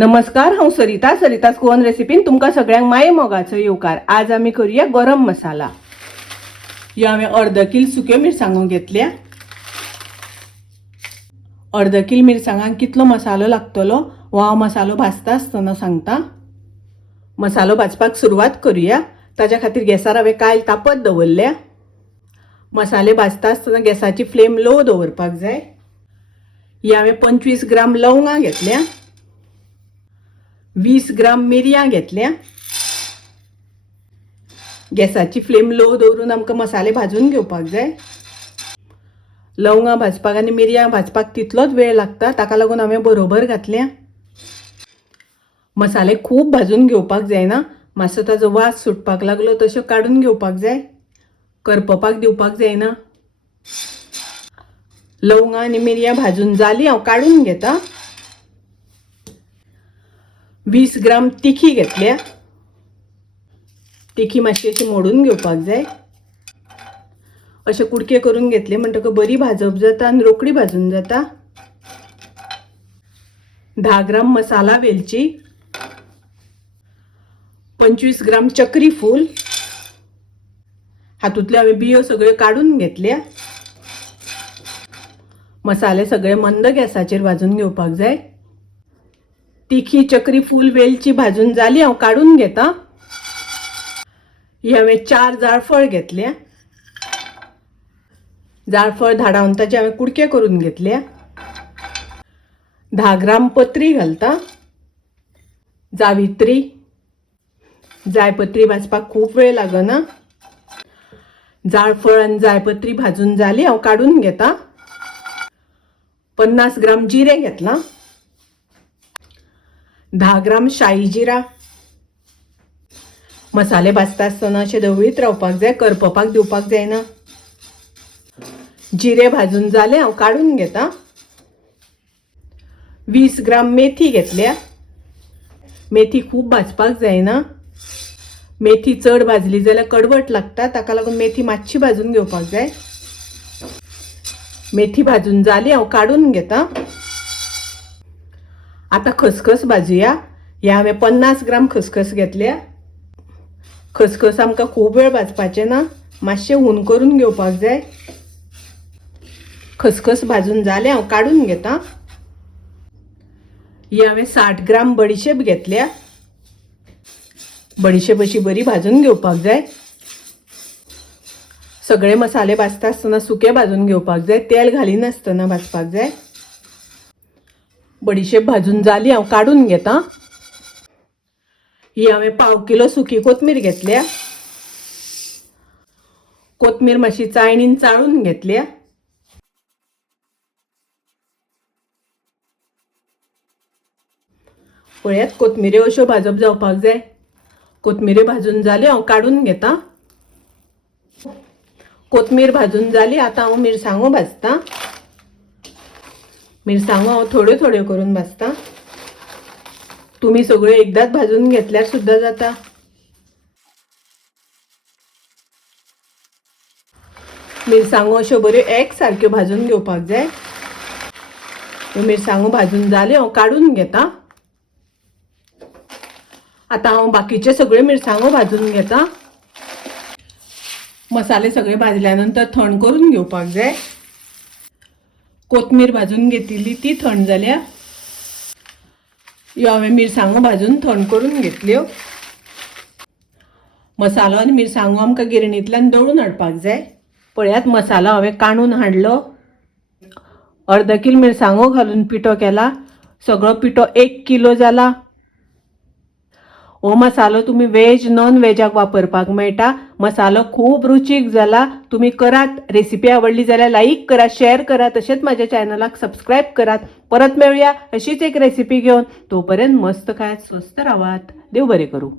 नमस्कार, हांव सरितास गोवन रेसिपीन तुमकां सगळ्यांक माये मोगाचो येवकार। आज आमी करूया गरम मसाला। ह्यो हांवें अर्द किल सुक्यो मिरसांगो घेतल्या। अर्द किल मिरसांगांक कितलो मसालो लागतलो हो हांव मसालो भाजता आसतना सांगता। मसालो भाजपाक सुरवात करूया। ताच्या खातीर गॅसार हांवें कायल तापत दवरल्या। मसाले भाजता आसतना गॅसाची फ्लेम लो दवरपाक जाय। ही हांवें 25 ग्राम लवंगां घेतल्या, 20 ग्राम मिरयां घेतल्या। गॅसाची फ्लेम लो दवरून आमकां मसाले भाजून घेवपाक जाय। लवंगां भाजपाक आनी मिरयां भाजपाक तितलोच वेळ लागता, ताका लागून हांवें बरोबर घातल्या। मसाले खूब भाजून घेवपाक जायना, मातसो ताजो वास सुटपाक लागलो तशें काडून घेवपाक जाय, करपपाक दिवपाक जायना। लवंगां आनी मिरयां भाजून जाली, हांव काडून घेता। 20 ग्राम तिखी घेतल्या। तिखी मातशी अशी मोडून घेवपाक जाय। अशे कुडके करून घेतले म्हणटकच बरी भाजप जाता आनी रोकडी भाजून जाता। 10 ग्राम मसाला वेलची, 25 ग्राम चक्री फूल, हातूंतले हांवें बियो सगळ्यो काडून घेतल्या। मसाले सगळे मंद गॅसाचेर भाजून घेवपाक जाय। तिखी चक्री फूल वेलची भाजून जाली, हांव काडून घेता। ही हांवें 4 जायफळ घेतल्या। जायफळ धाडावन ताचे हांवें कुडके करून घेतल्या। 10 ग्राम पत्री घालता। जावित्री, जायपत्री भाजपाक खूब वेळ लागना। जायफळ आनी जायपत्री भाजून जाली, हांव काडून घेता। 50 ग्राम जिरे घेतला। 10 ग्राम शाई जिरा। मसाले भाजता आसतना अशें ढवळीत रावपाक जाय, करपपाक दिवपाक जायना। जिरे भाजून जाले, हांव काडून घेता। 20 ग्राम मेथी घेतल्या। मेथी खूब भाजपाक जायना, मेथी चड भाजली जाल्यार कडवट लागता, ताका लागून मेथी मातशी भाजून घेवपाक जाय। मेथी भाजून जाली, हांव काडून घेता। आता खसखस भाजूया। ह्या हांवें 50 ग्राम खसखस घेतल्या। खसखस आमकां खूब वेळ भाजपाचें ना, मातशें हून करून घेवपाक जाय। खसखस भाजून जाले, हांव काडून घेता। ही हांवें 60 ग्राम बडीशेप घेतल्या। बडीशेप अशी बरी भाजून घेवपाक जाय। सगळे मसाले भाजता आसतना सुके भाजून घेवपाक जाय, तेल घालिनासतना भाजपाक जाय। बडीशेप भाजून जाली, हांव काडून घेता। ही हांवें 1/2 किलो सुकी कोथमीर घेतल्या। कोथमीर मातशी चाळणीन चाळून घेतल्या। पळयात, कोथमिऱ्यो अश्यो भाजप जावपाक जाय। कोथमिऱ्यो भाजून जाली, हांव काडून घेता। कोथमीर भाजून जाली, आतां हांव मिरसांगो भाजता। मिरसांगो हांव थोड्यो थोड्यो करून भाजता। तुम्ही सगळ्यो एकदाच भाजून घेतल्यार सुद्दां जाता। मिरसांगो अश्यो बऱ्यो एक सारक्यो भाजून घेवपाक जाय। मिरसांगो भाजून जाल्यो, हांव काडून घेता। आता हांव बाकीचे सगळे मिरसांगो भाजून घेता। मसाले सगळे भाजल्यानंतर थंड करून घेवपाक जाय। कोथमीर भाजून घेतिल्ली ती थंड जाल्या। ह्यो हांवें मिरसांगो भाजून थंड करून घेतल्यो। मसालो आनी मिरसांगो आमकां गिरणींतल्यान दळून हाडपाक जाय। पळयात, मसालो हांवें काडून हाडलो। अर्द किल मिरसांगो घालून पिठो केला। सगळो पिठो 1 किलो जाला। हो मसालो तुम्ही वेज नॉन वेजाक वापरपाक मेळटा। मसालो खूब रुचीक जाला, तुम्ही करात। रेसिपी आवडली जाल्यार लाईक करा, शेअर करा, तशेंच माझ्या चॅनलाक सबस्क्राईब करात। परत मेळूया अशीच एक रेसिपी घेऊन। तोपर्यंत मस्त खायात, स्वस्त रावात, देव बरें करूं।